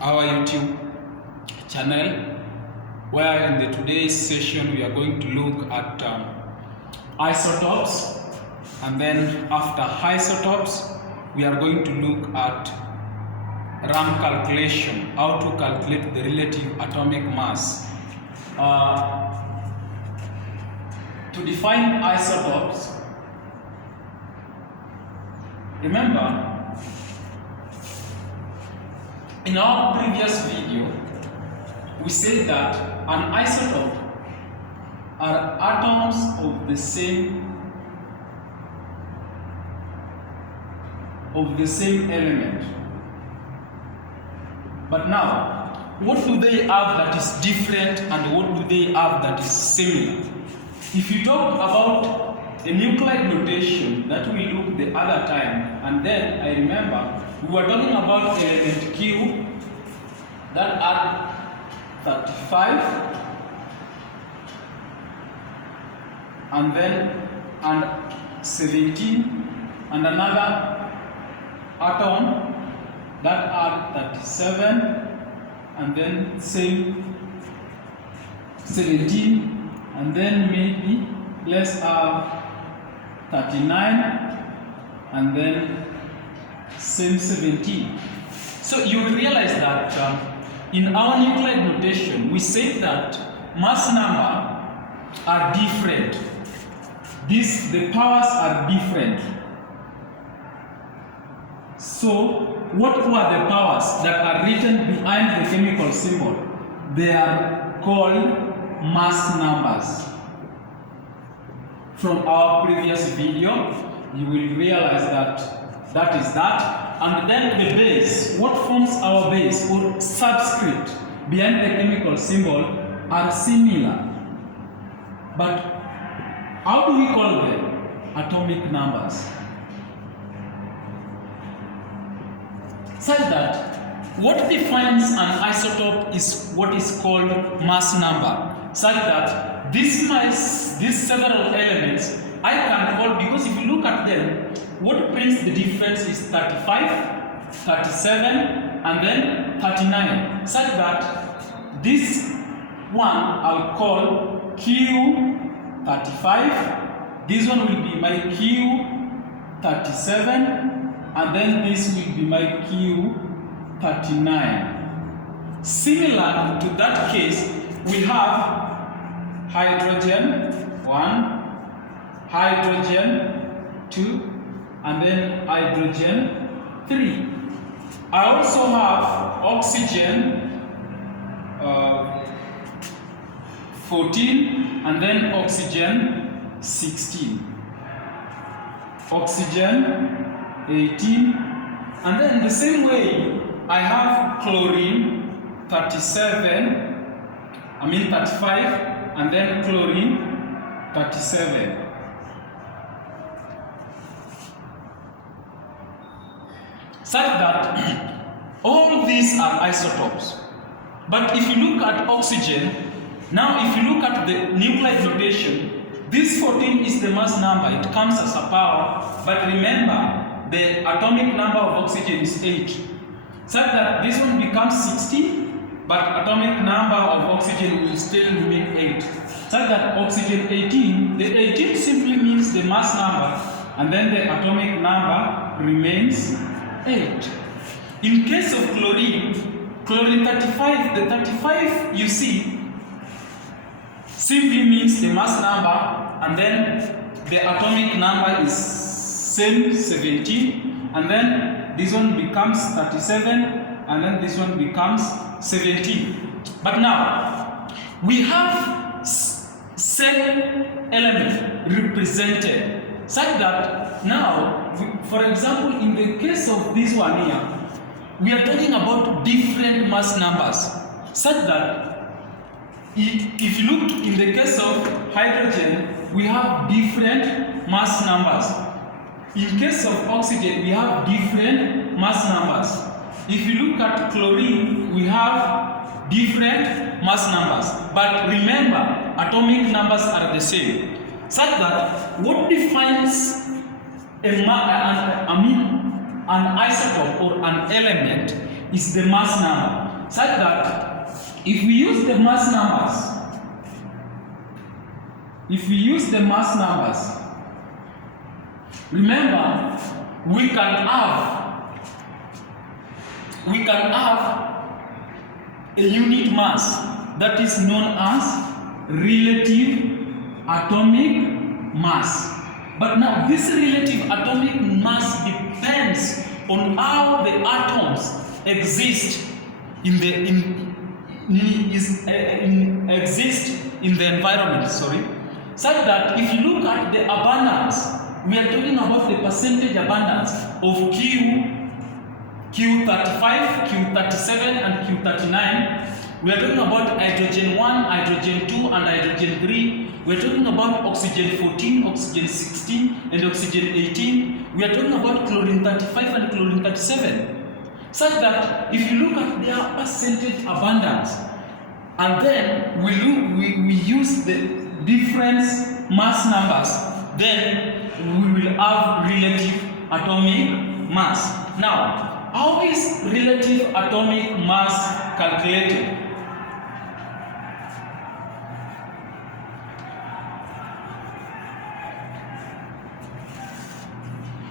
our YouTube channel, where in the today's session we are going to look at isotopes, and then after isotopes we are going to look at RAM calculation, how to calculate the relative atomic mass. To define isotopes, remember, in our previous video, we said that an isotope are atoms of the same element. But now, what do they have that is different and what do they have that is similar? If you talk about the nuclide notation that we looked the other time, and then I remember we were talking about element Q that are 35 and 17, and another atom that are 37 and then same 17, and then maybe let's have 39 and then same 17. So you will realize that in our nuclide notation we say that mass number are different. The powers are different. So what were the powers that are written behind the chemical symbol? They are called mass numbers. From our previous video, you will realize that is that. And then the base, what forms our base or subscript behind the chemical symbol are similar. But how do we call them? Atomic numbers. Such that what defines an isotope is what is called mass number. Such that these several elements I can call, because if you look at them, what brings the difference is 35, 37, and then 39. Such that this one I'll call Q35, this one will be my Q37, and then this will be my Q39. Similar to that case, we have hydrogen 1, hydrogen 2, and then hydrogen 3. I also have oxygen 14, and then oxygen 16, oxygen 18, and then the same way I have chlorine 35, and then chlorine 37. Such that all these are isotopes. But if you look at oxygen, now if you look at the nuclide notation, this 14 is the mass number, it comes as a power, but remember, the atomic number of oxygen is 8. Such that this one becomes 60, but atomic number of oxygen will still remain 8. Such that oxygen 18, the 18 simply means the mass number, and then the atomic number remains 8. In case of chlorine 35, the 35 you see simply means the mass number, and then the atomic number is same 17, and then this one becomes 37, and then this one becomes 17. But now we have same element represented, such that now, for example, in the case of this one here, we are talking about different mass numbers, such that if you look in the case of hydrogen, we have different mass numbers. In case of oxygen, we have different mass numbers. If you look at chlorine, we have different mass numbers. But remember, atomic numbers are the same. Such that what defines an isotope or an element is the mass number, such that if we use the mass numbers, remember we can have a unit mass that is known as relative atomic mass. But now this relative atomic mass depends on how the atoms exist in the environment, such that if you look at the abundance, we are talking about the percentage abundance of Q35, Q37 and Q39. We are talking about hydrogen 1, hydrogen 2 and hydrogen 3. We are talking about oxygen 14, oxygen 16 and oxygen 18. We are talking about chlorine 35 and chlorine 37. Such that if you look at their percentage abundance and then we use the difference mass numbers, then we will have relative atomic mass. Now, how is relative atomic mass calculated?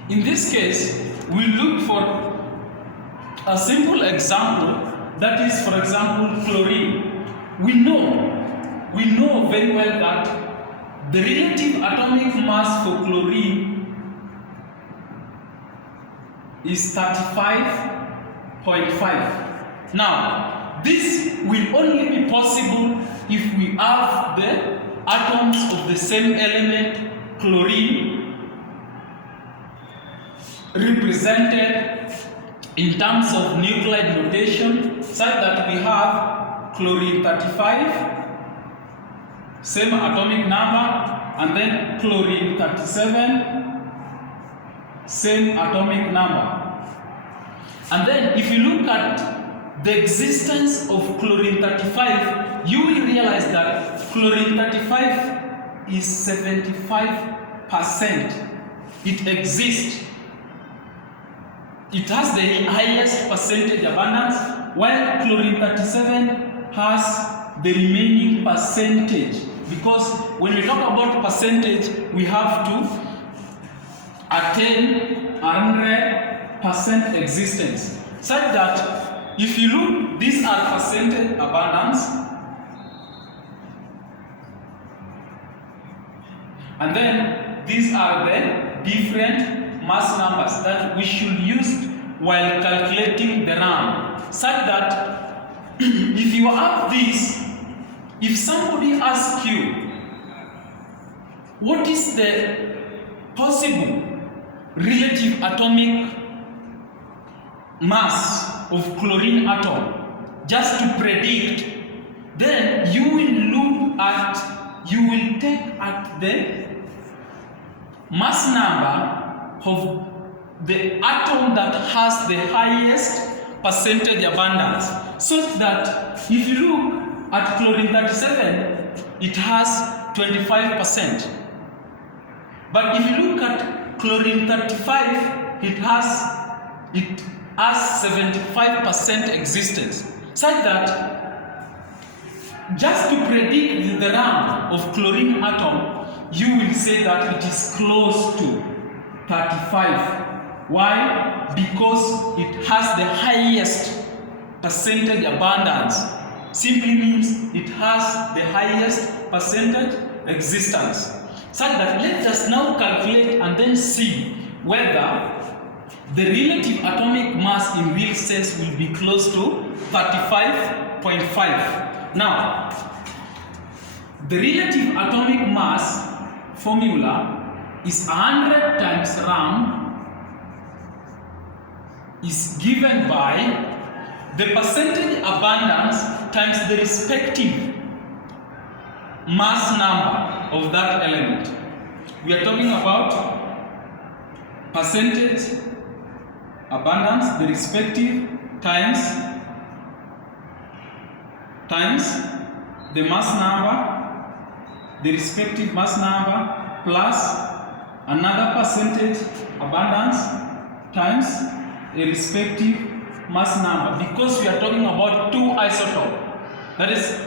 In this case, we look for a simple example, that is, for example, chlorine. We know very well that the relative atomic mass for chlorine is 35.5. Now, this will only be possible if we have the atoms of the same element, chlorine, represented in terms of nuclide notation, such that we have chlorine 35, same atomic number, and then chlorine 37, same atomic number. And then if you look at the existence of chlorine 35, you will realize that chlorine 35 is 75%. It exists. It has the highest percentage abundance, while chlorine 37 has the remaining percentage. Because when we talk about percentage, we have to attain 100% existence. Such that if you look, these are percentage abundance, and then these are the different mass numbers that we should use while calculating the RAM. Such that if you have this, if somebody asks you, what is the possible relative atomic mass of chlorine atom, just to predict, then you will take at the mass number of the atom that has the highest percentage abundance, so that if you look at chlorine 37, it has 25%. But if you look at chlorine 35, it has 75% existence. Such that just to predict the RAM of chlorine atom, you will say that it is close to 35. Why? Because it has the highest percentage abundance. Simply means it has the highest percentage existence. Such that let us now calculate and then see whether the relative atomic mass in real sense will be close to 35.5. Now, the relative atomic mass formula is 100 times RAM is given by the percentage abundance times the respective mass number of that element. We are talking about percentage abundance, the respective times the mass number, the respective mass number, plus another percentage abundance times a respective mass number because we are talking about two isotopes, that is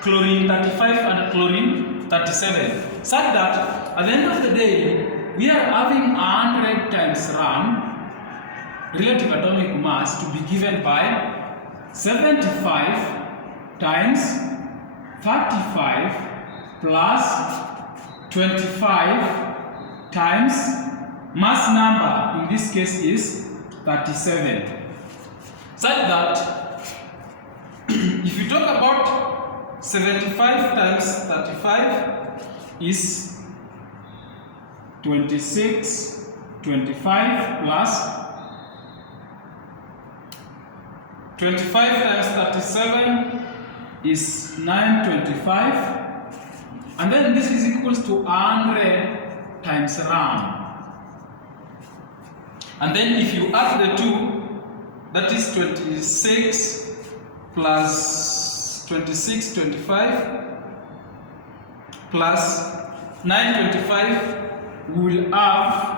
chlorine 35 and chlorine 37, such that at the end of the day we are having 100 times RAM, relative atomic mass, to be given by 75 times 35 plus 25 times mass number, in this case is 37. Such that if you talk about 75 times 35 is 26, 25 plus 25 times 37 is 925, and then this is equals to 100 times RAM. And then if you add the two, that is 26 plus 26, 25 plus 925, we will have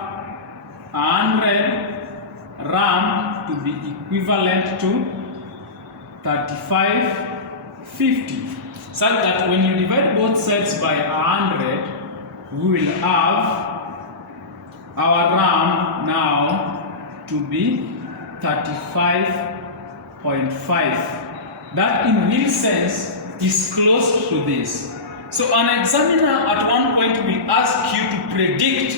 100 RAM to be equivalent to 3550, such that when you divide both sides by 100, we will have our RAM now to be 35.5. That in real sense is close to this. So an examiner at one point will ask you to predict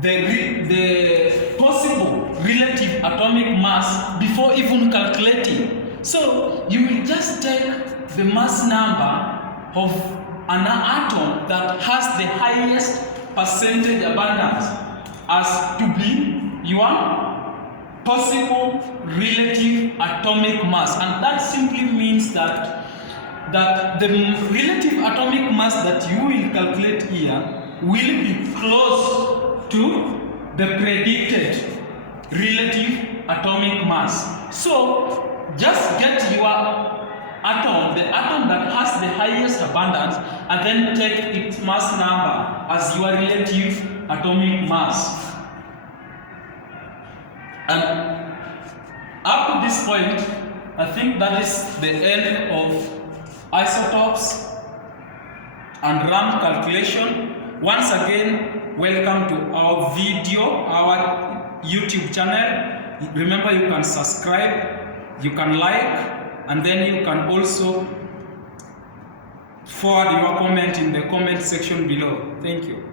the possible relative atomic mass before even calculating. So you will just take the mass number of an atom that has the highest percentage abundance as to be your possible relative atomic mass, and that simply means that the relative atomic mass that you will calculate here will be close to the predicted relative atomic mass. So just get your atom, the atom that has the highest abundance, and then take its mass number as your relative atomic mass. And up to this point, I think that is the end of isotopes and RAM calculation. Once again, welcome to our video, our YouTube channel. Remember, you can subscribe, you can like, and then you can also forward your comment in the comment section below. Thank you.